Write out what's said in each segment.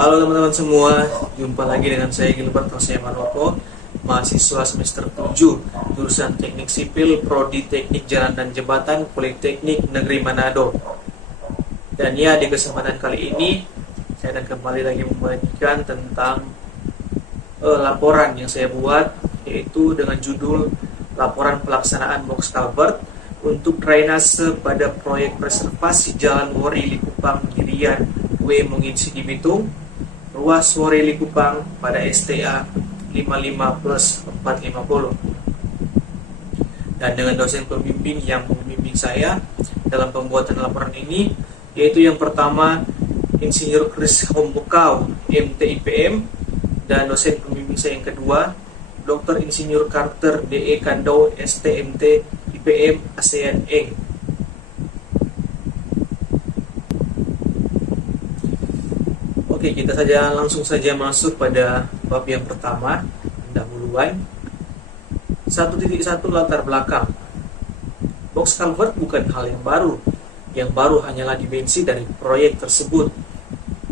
Halo teman-teman semua, jumpa lagi dengan saya Gilbert Hosea Manoko, mahasiswa semester 7, jurusan Teknik Sipil, Prodi Teknik Jalan dan Jembatan, Politeknik Negeri Manado. Dan ya, di kesempatan kali ini saya akan kembali lagi membagikan tentang laporan yang saya buat, yaitu dengan judul Laporan Pelaksanaan Box Culvert untuk drainase pada proyek preservasi Jalan Wori Likupang Girian W Menginsi di Bitung, ruas Wori Likupang pada STA 55+450. Dan dengan dosen pembimbing yang membimbing saya dalam pembuatan laporan ini, yaitu yang pertama Insinyur Chris Hombekau MT IPM, dan dosen pembimbing saya yang kedua Dr. Insinyur Carter DE Kando STMT IPM ASEAN Eng. Oke, kita langsung saja masuk pada bab yang pertama, pendahuluan. 1.1 latar belakang. Box culvert bukan hal yang baru. Yang baru hanyalah dimensi dari proyek tersebut,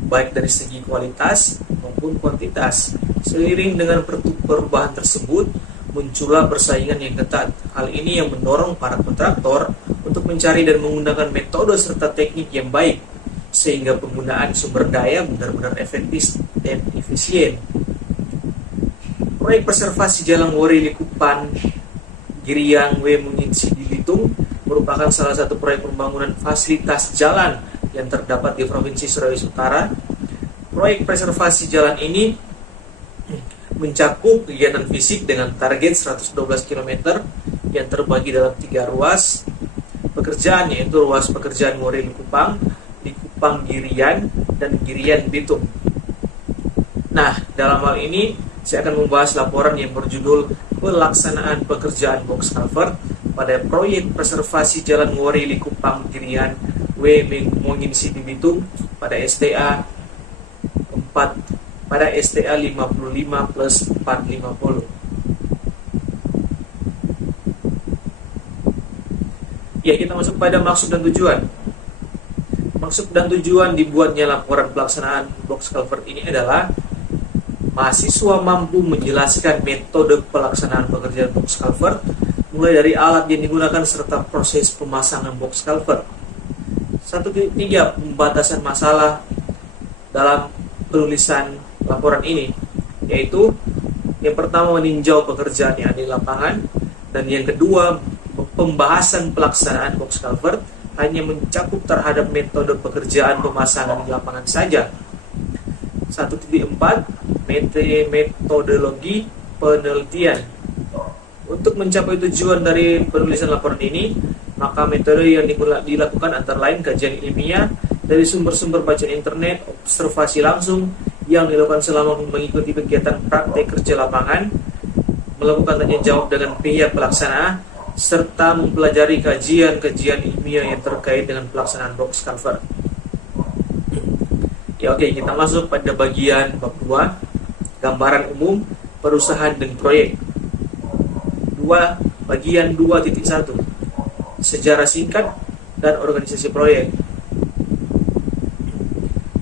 baik dari segi kualitas maupun kuantitas. Seiring dengan perubahan tersebut, muncullah persaingan yang ketat. Hal ini yang mendorong para kontraktor untuk mencari dan menggunakan metode serta teknik yang baik, sehingga penggunaan sumber daya benar-benar efektif dan efisien. Proyek preservasi Jalan Wori Likupang Girian W Menginsi di Bitung merupakan salah satu proyek pembangunan fasilitas jalan yang terdapat di Provinsi Sulawesi Utara. Proyek preservasi jalan ini mencakup kegiatan fisik dengan target 112 km yang terbagi dalam 3 ruas pekerjaan, yaitu ruas pekerjaan Wori Likupang, Likupang Girian, dan Girian Bitung. Nah, dalam hal ini saya akan membahas laporan yang berjudul Pelaksanaan Pekerjaan Box Culvert pada proyek preservasi Jalan Wori Likupang Girian W Menginsi di Bitung pada STA 55+450. Ya, kita masuk pada maksud dan tujuan. Maksud dan tujuan dibuatnya laporan pelaksanaan box culvert ini adalah mahasiswa mampu menjelaskan metode pelaksanaan pekerjaan box culvert, mulai dari alat yang digunakan serta proses pemasangan box culvert. 1.3 Pembatasan masalah dalam penulisan laporan ini, yaitu yang pertama meninjau pekerjaan yang ada di lapangan, dan yang kedua pembahasan pelaksanaan box culvert hanya mencakup terhadap metode pekerjaan pemasangan di lapangan saja. 1.4 Metodologi penelitian. Untuk mencapai tujuan dari penulisan laporan ini, maka metode yang dilakukan antara lain kajian ilmiah dari sumber-sumber bacaan internet, observasi langsung yang dilakukan selama mengikuti kegiatan praktek kerja lapangan, melakukan tanya jawab dengan pihak pelaksana, serta mempelajari kajian-kajian ilmiah yang terkait dengan pelaksanaan box culvert. Ya, oke, kita masuk pada bagian bab 2, gambaran umum perusahaan dan proyek. Bagian 2.1, sejarah singkat dan organisasi proyek.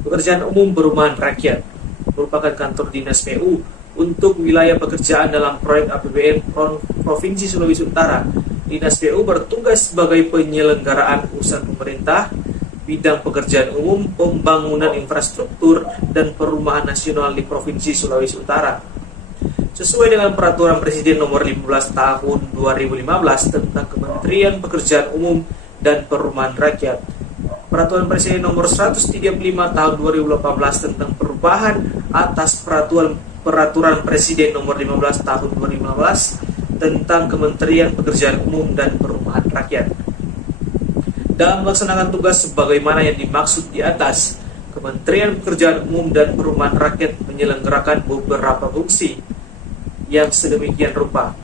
Pekerjaan umum perumahan rakyat merupakan kantor dinas PU untuk wilayah pekerjaan dalam proyek APBN Provinsi Sulawesi Utara. Dinas PU bertugas sebagai penyelenggaraan urusan pemerintah, bidang pekerjaan umum, pembangunan infrastruktur, dan perumahan nasional di Provinsi Sulawesi Utara. Sesuai dengan Peraturan Presiden Nomor 15 Tahun 2015 tentang Kementerian Pekerjaan Umum dan Perumahan Rakyat, Peraturan Presiden Nomor 135 Tahun 2018 tentang perubahan atas Peraturan Presiden Nomor 15 Tahun 2015 tentang Kementerian Pekerjaan Umum dan Perumahan Rakyat. Dalam melaksanakan tugas sebagaimana yang dimaksud di atas, Kementerian Pekerjaan Umum dan Perumahan Rakyat menyelenggarakan beberapa fungsi yang sedemikian rupa.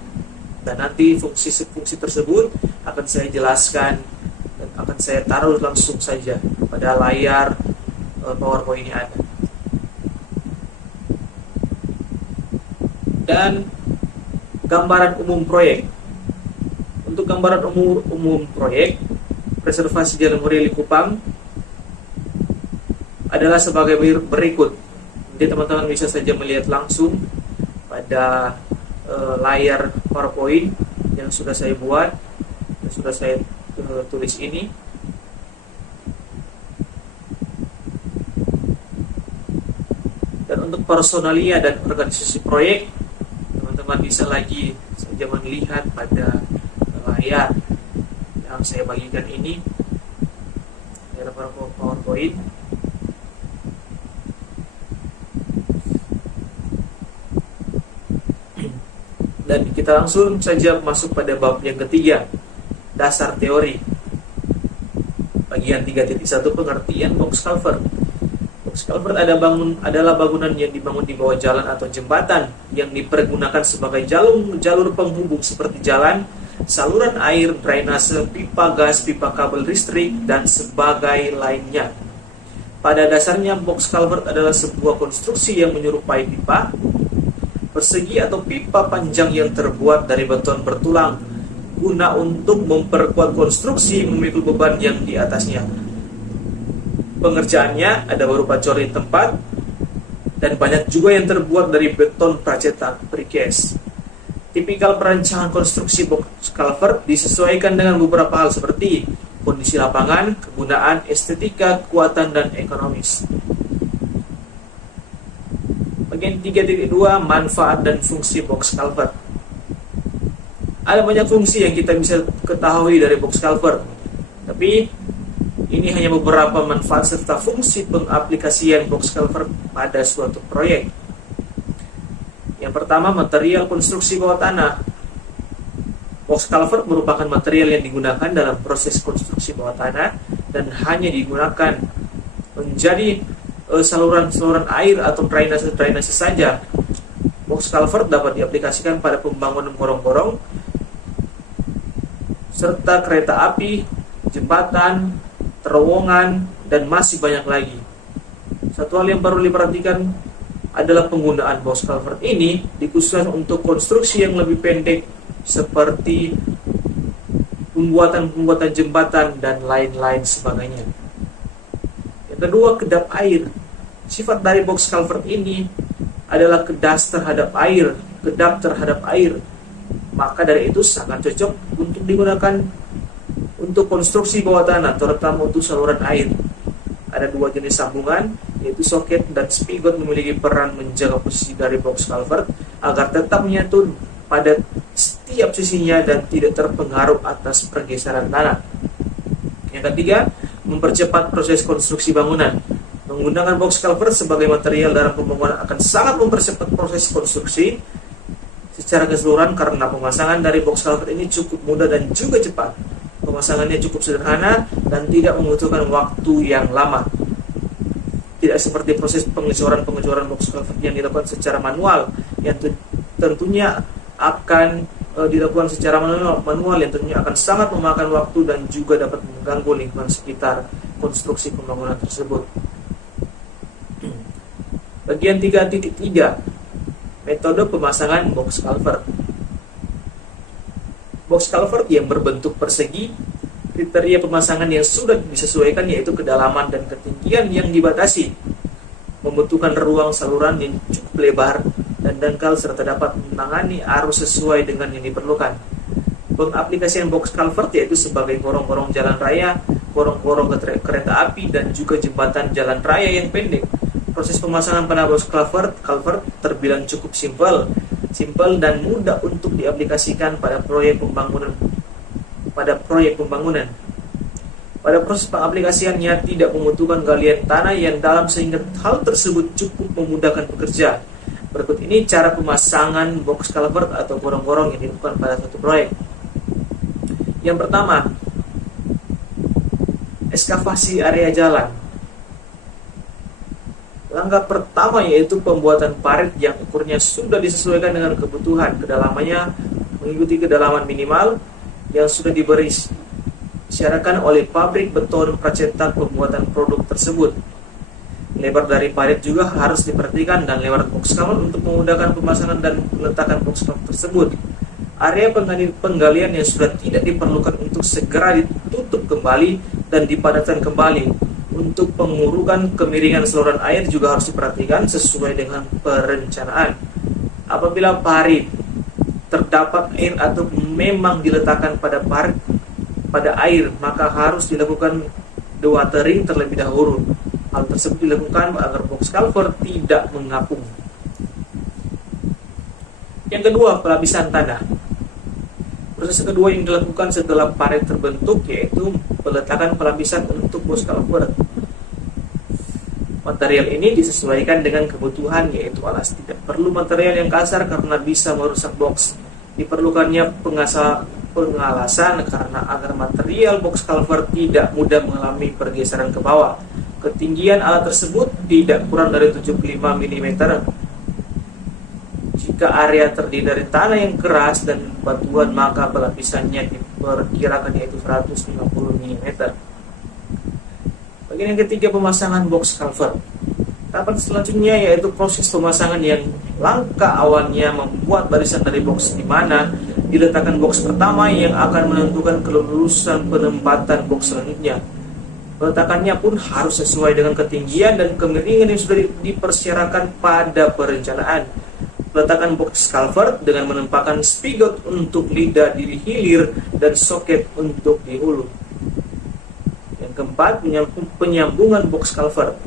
Dan nanti fungsi-fungsi tersebut akan saya jelaskan dan akan saya taruh langsung saja pada layar PowerPoint ini ada. Dan gambaran umum proyek. Untuk gambaran umum proyek preservasi Jalan Wori Likupang adalah sebagai berikut. Jadi teman-teman bisa saja melihat langsung pada layar PowerPoint yang sudah saya buat, yang sudah saya tulis ini. Dan untuk personalia dan organisasi proyek, teman-teman bisa lagi saja melihat pada layar yang saya bagikan ini, layar PowerPoint. Dan kita langsung saja masuk pada bab yang ketiga, dasar teori. Bagian 3.1, pengertian box culvert. Box culvert adalah bangunan yang dibangun di bawah jalan atau jembatan yang dipergunakan sebagai jalur penghubung seperti jalan, saluran air, drainase, pipa gas, pipa kabel listrik, dan sebagainya lainnya. Pada dasarnya, box culvert adalah sebuah konstruksi yang menyerupai pipa persegi atau pipa panjang yang terbuat dari beton bertulang guna untuk memperkuat konstruksi memikul beban yang di atasnya. Pengerjaannya ada berupa corin tempat dan banyak juga yang terbuat dari beton pracetak precast. Tipikal perancangan konstruksi box culvert disesuaikan dengan beberapa hal seperti kondisi lapangan, kegunaan, estetika, kekuatan, dan ekonomis. Bagian 3.2, manfaat dan fungsi box culvert. Ada banyak fungsi yang kita bisa ketahui dari box culvert, tapi ini hanya beberapa manfaat serta fungsi pengaplikasian box culvert pada suatu proyek. Yang pertama, material konstruksi bawah tanah. Box culvert merupakan material yang digunakan dalam proses konstruksi bawah tanah dan hanya digunakan menjadi saluran air atau drainase saja. Box culvert dapat diaplikasikan pada pembangunan gorong-gorong serta kereta api, jembatan, terowongan, dan masih banyak lagi. Satu hal yang perlu diperhatikan adalah penggunaan box culvert ini dikhususkan untuk konstruksi yang lebih pendek seperti pembuatan jembatan dan lain-lain sebagainya. Yang kedua, kedap air. Sifat dari box culvert ini adalah kedap terhadap air. Maka dari itu sangat cocok untuk digunakan untuk konstruksi bawah tanah, terutama untuk saluran air. Ada dua jenis sambungan, yaitu soket dan spigot, memiliki peran menjaga posisi dari box culvert agar tetap menyatu pada setiap sisinya dan tidak terpengaruh atas pergeseran tanah. Yang ketiga, mempercepat proses konstruksi bangunan. Menggunakan box culvert sebagai material dalam pembangunan akan sangat mempercepat proses konstruksi secara keseluruhan karena pemasangan dari box culvert ini cukup mudah dan juga cepat. Pemasangannya cukup sederhana dan tidak membutuhkan waktu yang lama. Tidak seperti proses pengecoran box culvert yang dilakukan secara manual, yang tentunya akan dilakukan secara manual yang tentunya akan sangat memakan waktu dan juga dapat mengganggu lingkungan sekitar konstruksi pembangunan tersebut. Bagian 3.3, metode pemasangan box culvert. Box culvert yang berbentuk persegi, kriteria pemasangan yang sudah disesuaikan yaitu kedalaman dan ketinggian yang dibatasi, membutuhkan ruang saluran yang cukup lebar dan dangkal serta dapat menangani arus sesuai dengan yang diperlukan. Pengaplikasian box culvert yaitu sebagai gorong-gorong jalan raya, gorong-gorong kereta api, dan juga jembatan jalan raya yang pendek. Proses pemasangan pada box culvert terbilang cukup simpel dan mudah untuk diaplikasikan pada proyek pembangunan. Pada proses pengaplikasiannya tidak membutuhkan galian tanah yang dalam sehingga hal tersebut cukup memudahkan pekerja. Berikut ini cara pemasangan box culvert atau gorong-gorong yang dilakukan pada suatu proyek. Yang pertama, ekskavasi area jalan. Langkah pertama yaitu pembuatan parit yang ukurnya sudah disesuaikan dengan kebutuhan. Kedalamannya mengikuti kedalaman minimal yang sudah diberi syaratkan oleh pabrik beton pracetak pembuatan produk tersebut. Lebar dari parit juga harus diperhatikan dan lebar box culvert untuk memudahkan pemasangan dan peletakan box culvert tersebut. Area penggalian yang sudah tidak diperlukan untuk segera ditutup kembali dan dipadatkan kembali. Untuk pengurukan kemiringan saluran air juga harus diperhatikan sesuai dengan perencanaan. Apabila parit terdapat air atau memang diletakkan pada air, maka harus dilakukan dewatering terlebih dahulu. Hal tersebut dilakukan agar box culvert tidak mengapung. Yang kedua, pelapisan tanah. Proses kedua yang dilakukan setelah parit terbentuk yaitu peletakan pelapisan untuk box culvert. Material ini disesuaikan dengan kebutuhan, yaitu alas. Tidak perlu material yang kasar karena bisa merusak box. Diperlukannya pengalasan karena agar material box culvert tidak mudah mengalami pergeseran ke bawah. Ketinggian alat tersebut tidak kurang dari 75 mm. Jika area terdiri dari tanah yang keras dan batuan, maka pelapisannya diperkirakan yaitu 150 mm. Bagian yang ketiga, pemasangan box culvert. Tahapan selanjutnya yaitu proses pemasangan yang langkah awalnya membuat barisan dari box, di mana diletakkan box pertama yang akan menentukan kelulusan penempatan box selanjutnya. Peletakannya pun harus sesuai dengan ketinggian dan kemiringan yang sudah dipersyaratkan pada perencanaan. Peletakan box culvert dengan menempatkan spigot untuk lidah di hilir dan soket untuk di hulu. Yang keempat, penyambungan box culvert.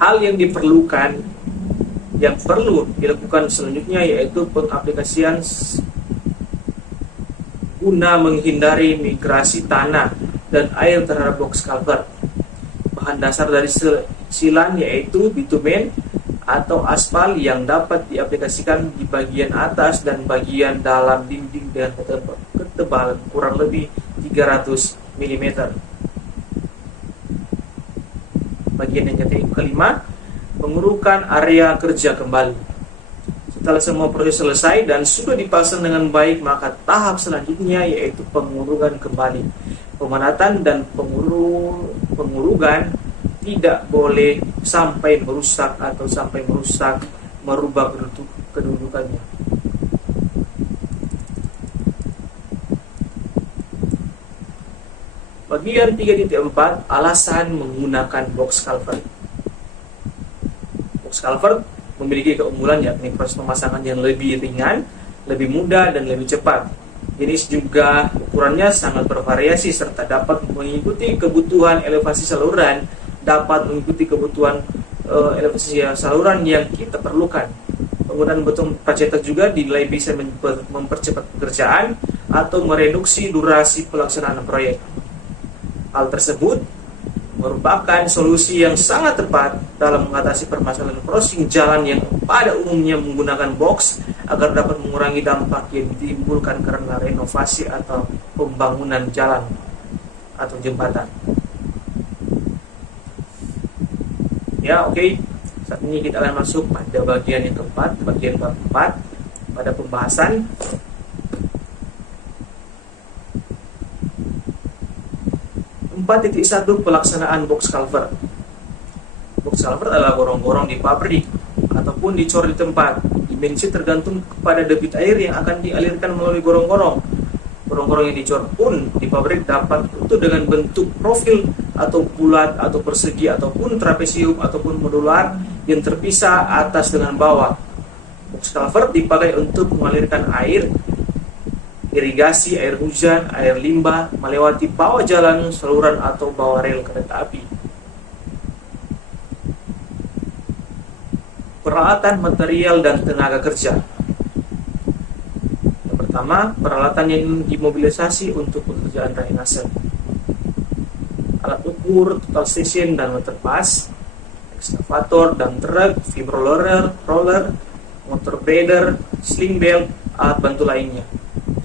Hal yang perlu dilakukan selanjutnya yaitu pengaplikasian guna menghindari migrasi tanah dan air terhadap box culvert. Bahan dasar dari silan yaitu bitumen atau aspal yang dapat diaplikasikan di bagian atas dan bagian dalam dinding dengan ketebalan kurang lebih 300 mm. Bagian yang kelima, pengurukan area kerja kembali. Setelah semua proses selesai dan sudah dipasang dengan baik, maka tahap selanjutnya yaitu pengurukan kembali. Pemanatan dan pengurugan tidak boleh sampai merusak merubah kedudukannya. Bagian 3.4, alasan menggunakan box culvert. Box culvert memiliki keunggulan yakni proses pemasangan yang lebih ringan, lebih mudah, dan lebih cepat. Jenis juga ukurannya sangat bervariasi serta dapat mengikuti kebutuhan elevasi saluran yang kita perlukan. Penggunaan beton pracetak juga dinilai bisa mempercepat pekerjaan atau mereduksi durasi pelaksanaan proyek. Hal tersebut merupakan solusi yang sangat tepat dalam mengatasi permasalahan crossing jalan yang pada umumnya menggunakan box agar dapat mengurangi dampak yang ditimbulkan karena renovasi atau pembangunan jalan atau jembatan. Ya, oke. Saat ini kita akan masuk pada bagian yang keempat, bagian bab 4 pada pembahasan .1 pelaksanaan box culvert. Box culvert adalah gorong-gorong di pabrik ataupun dicor di tempat. Dimensi tergantung kepada debit air yang akan dialirkan melalui gorong-gorong. Gorong-gorong yang dicor pun di pabrik dapat untuk dengan bentuk profil atau bulat atau persegi ataupun trapesium ataupun modular yang terpisah atas dengan bawah. Box culvert dipakai untuk mengalirkan air, irigasi, air hujan, air limbah melewati bawah jalan, saluran atau bawah rel kereta api. Peralatan, material, dan tenaga kerja. Yang pertama, peralatan yang dimobilisasi untuk pekerjaan drainase. Alat ukur, total station dan meter pas, ekskavator dan truk, fibroller, roller, motor grader, sling belt, alat bantu lainnya.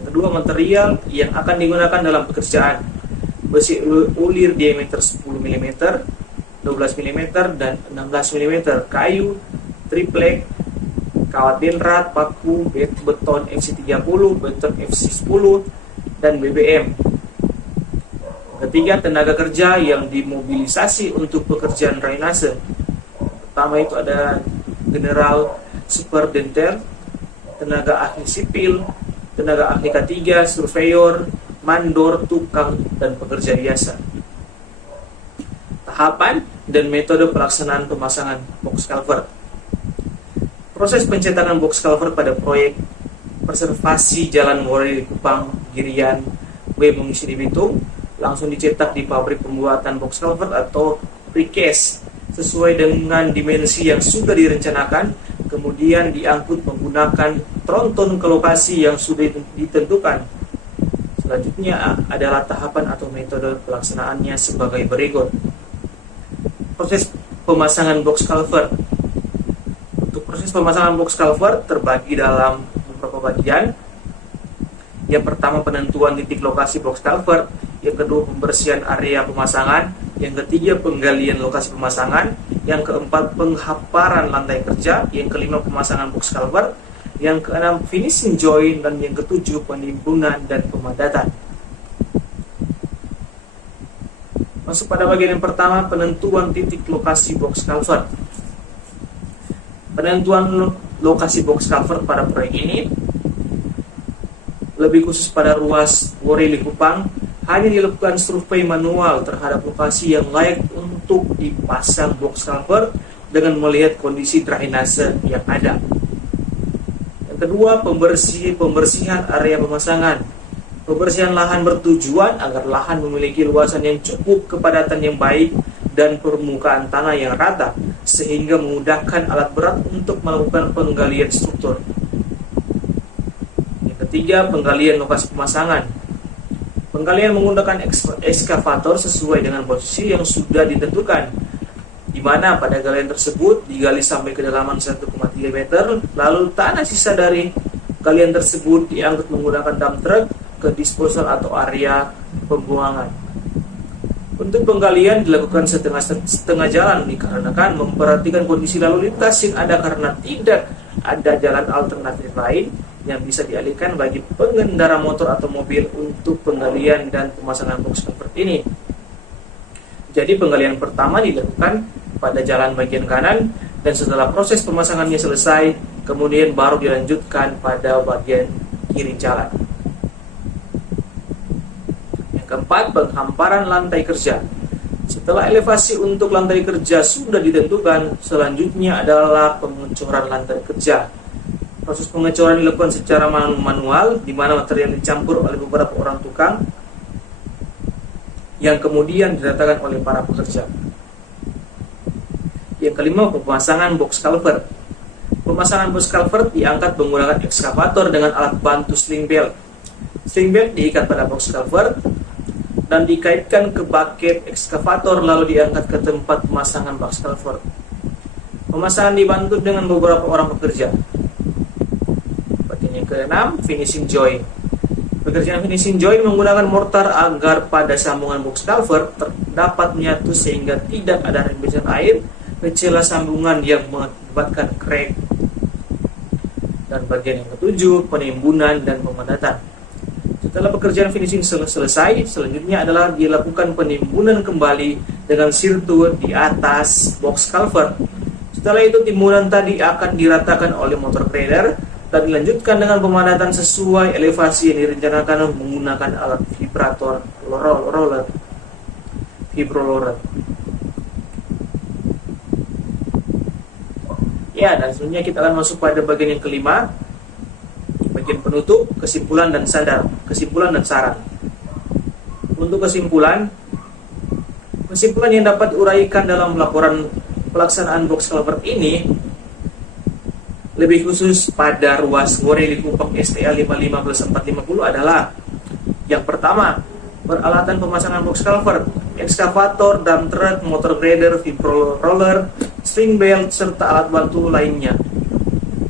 Kedua, material yang akan digunakan dalam pekerjaan: besi ulir diameter 10 mm, 12 mm, dan 16 mm, kayu, triplek, kawat denrat, paku, beton FC30, beton FC10, dan BBM. Ketiga, tenaga kerja yang dimobilisasi untuk pekerjaan drainase. Pertama itu ada general superdenter, tenaga ahli sipil, tenaga ahli K3, surveyor, mandor, tukang, dan pekerja biasa. tahapan dan metode pelaksanaan pemasangan box culvert. Proses pencetakan box culvert pada proyek preservasi Jalan Woreli Kupang, Girian, W Mengisi di Bitung langsung dicetak di pabrik pembuatan box culvert atau precast sesuai dengan dimensi yang sudah direncanakan, kemudian diangkut menggunakan tronton ke lokasi yang sudah ditentukan. Selanjutnya adalah tahapan atau metode pelaksanaannya sebagai berikut. Proses pemasangan box culvert. Untuk proses pemasangan box culvert terbagi dalam beberapa bagian. Yang pertama, penentuan titik lokasi box culvert. Yang kedua, pembersihan area pemasangan. Yang ketiga, penggalian lokasi pemasangan. Yang keempat, penghamparan lantai kerja. Yang kelima, pemasangan box culvert. Yang keenam, finishing joint. Dan yang ketujuh, penimbunan dan pemadatan. Masuk pada bagian yang pertama, penentuan titik lokasi box culvert. Penentuan lokasi box culvert pada proyek ini lebih khusus pada ruas Woreli Kupang hanya dilakukan survei manual terhadap lokasi yang layak untuk dipasang box culvert dengan melihat kondisi drainase yang ada. Yang kedua, pembersihan area pemasangan. Pembersihan lahan bertujuan agar lahan memiliki luasan yang cukup, kepadatan yang baik, dan permukaan tanah yang rata, sehingga memudahkan alat berat untuk melakukan penggalian struktur. Yang ketiga, penggalian lokasi pemasangan. Penggalian menggunakan ekskavator sesuai dengan posisi yang sudah ditentukan, di mana pada galian tersebut digali sampai kedalaman 1,3 meter, lalu tanah sisa dari galian tersebut diangkut menggunakan dump truck ke disposal atau area pembuangan. Untuk penggalian dilakukan setengah jalan dikarenakan memperhatikan kondisi lalu lintas yang ada karena tidak ada jalan alternatif lain yang bisa dialihkan bagi pengendara motor atau mobil untuk penggalian dan pemasangan box culvert ini. Jadi penggalian pertama dilakukan pada jalan bagian kanan dan setelah proses pemasangannya selesai, kemudian baru dilanjutkan pada bagian kiri jalan. Yang keempat, penghamparan lantai kerja. Setelah elevasi untuk lantai kerja sudah ditentukan, selanjutnya adalah pengecoran lantai kerja. Proses pengecoran dilakukan secara manual, di mana material dicampur oleh beberapa orang tukang yang kemudian diratakan oleh para pekerja. Yang kelima, pemasangan box culvert. Pemasangan box culvert diangkat menggunakan ekskavator dengan alat bantu sling belt. Sling belt diikat pada box culvert dan dikaitkan ke bucket ekskavator lalu diangkat ke tempat pemasangan box culvert. Pemasangan dibantu dengan beberapa orang pekerja. Bagian yang keenam, finishing joint. Pekerjaan finishing joint menggunakan mortar agar pada sambungan box culvert dapat menyatu sehingga tidak ada rembesan air ke celah sambungan yang mengakibatkan crack. Dan bagian yang ketujuh, penimbunan dan pemadatan. Setelah pekerjaan finishing selesai, selanjutnya adalah dilakukan penimbunan kembali dengan sirtu di atas box culvert. Setelah itu timbunan tadi akan diratakan oleh motor grader dan dilanjutkan dengan pemadatan sesuai elevasi yang direncanakan menggunakan alat vibrator roller. Ya, dan selanjutnya kita akan masuk pada bagian yang kelima, bagian penutup, kesimpulan dan saran. Untuk kesimpulan yang dapat diuraikan dalam laporan pelaksanaan box culvert ini lebih khusus pada ruas Woreli Kupang STA 55+450 adalah yang pertama, peralatan pemasangan box culvert, ekskavator, dump truck, motor grader, vibro roller, string belt, serta alat bantu lainnya.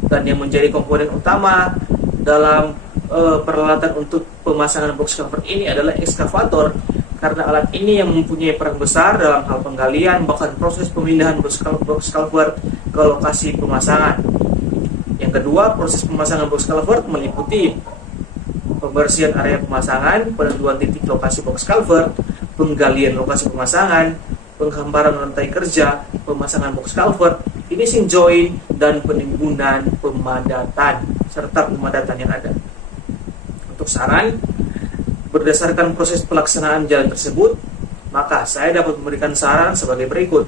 Dan yang menjadi komponen utama dalam peralatan untuk pemasangan box culvert ini adalah ekskavator, karena alat ini yang mempunyai peran besar dalam hal penggalian bahkan proses pemindahan box culvert ke lokasi pemasangan. Yang kedua, proses pemasangan box culvert meliputi pembersihan area pemasangan, penentuan titik lokasi box culvert, penggalian lokasi pemasangan, penghamparan lantai kerja, pemasangan box culvert, finishing joint, dan penimbunan pemadatan serta pemadatan yang ada. Untuk saran, berdasarkan proses pelaksanaan jalan tersebut, maka saya dapat memberikan saran sebagai berikut.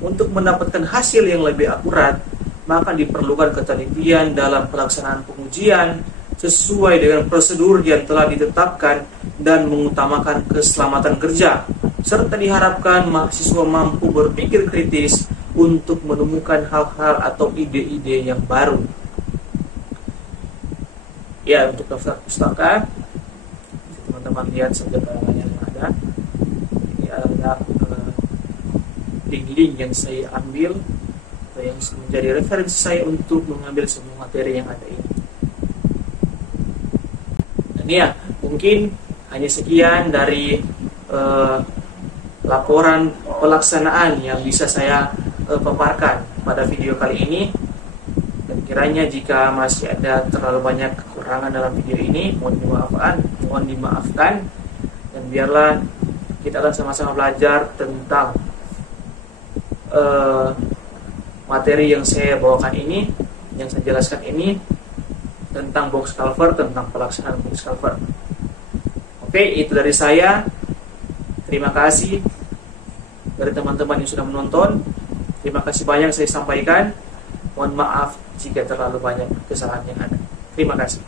Untuk mendapatkan hasil yang lebih akurat, maka diperlukan ketelitian dalam pelaksanaan pengujian sesuai dengan prosedur yang telah ditetapkan dan mengutamakan keselamatan kerja, serta diharapkan mahasiswa mampu berpikir kritis untuk menemukan hal-hal atau ide-ide yang baru. Ya, untuk daftar pustaka, teman-teman lihat saja yang ada. Ini ada link-link yang saya ambil atau yang menjadi referensi saya untuk mengambil semua materi yang ada ini. Dan ya, mungkin hanya sekian dari laporan pelaksanaan yang bisa saya paparkan pada video kali ini. Dan kiranya jika masih ada terlalu banyak kekurangan dalam video ini, mohon dimaafkan, dan biarlah kita akan sama-sama belajar tentang materi yang saya bawakan ini, yang saya jelaskan ini, tentang box culvert, tentang pelaksanaan box culvert. Oke, itu dari saya. Terima kasih dari teman-teman yang sudah menonton. Terima kasih banyak saya sampaikan. Mohon maaf jika terlalu banyak kesalahan yang ada. Terima kasih.